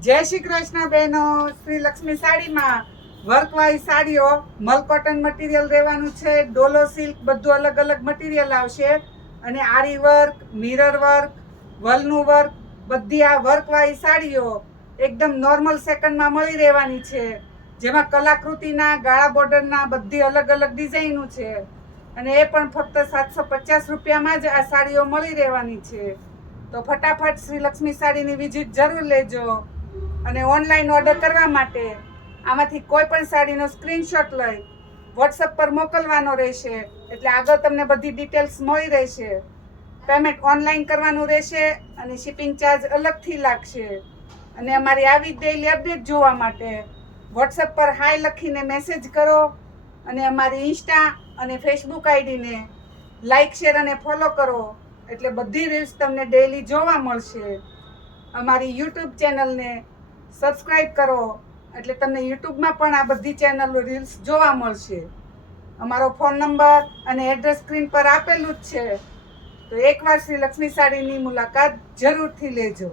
જય શ્રી કૃષ્ણ બહેનો. શ્રી લક્ષ્મી સાડીમાં વર્કવાળી સાડીઓ, મલ કોટન મટીરિયલ રહેવાનું છે, ડોલો સિલ્ક, બધું અલગ અલગ મટીરિયલ આવશે. અને આરી વર્ક, મિરર વર્ક, વલનું વર્ક, બધી આ વર્કવાળી સાડીઓ એકદમ નોર્મલ સેકન્ડમાં મળી રહેવાની છે. જેમાં કલાકૃતિના, ગાળા બોર્ડરના બધી અલગ અલગ ડિઝાઇનો છે. અને એ પણ ફક્ત 750 રૂપિયામાં જ આ સાડીઓ મળી રહેવાની છે. તો ફટાફટ શ્રી લક્ષ્મી સાડીની વિઝિટ જરૂર લેજો. અને ઓનલાઈન ઓર્ડર કરવા માટે આમાંથી કોઈ પણ સાડીનો સ્ક્રીનશોટ લઈ વોટ્સઅપ પર મોકલવાનો રહેશે. એટલે આગળ તમને બધી ડિટેલ્સ મળી રહેશે. પેમેન્ટ ઓનલાઈન કરવાનું રહેશે અને શિપિંગ ચાર્જ અલગથી લાગશે. અને અમારી આવી ડેઈલી અપડેટ જોવા માટે વોટ્સઅપ પર હાય લખીને મેસેજ કરો. અને અમારી ઇન્સ્ટા અને ફેસબુક આઈડીને લાઈક, શેર અને ફોલો કરો. એટલે બધી રીલ્સ તમને ડેઈલી જોવા મળશે. અમારી યુટ્યુબ ચેનલને સબસ્ક્રાઈબ કરો એટલે તમને યુટ્યુબમાં પણ આ બધી ચેનલો રીલ્સ જોવા મળશે. અમારો ફોન નંબર અને એડ્રેસ સ્ક્રીન પર આપેલું જ છે. તો એકવાર શ્રી લક્ષ્મી સાડીની મુલાકાત જરૂરથી લેજો.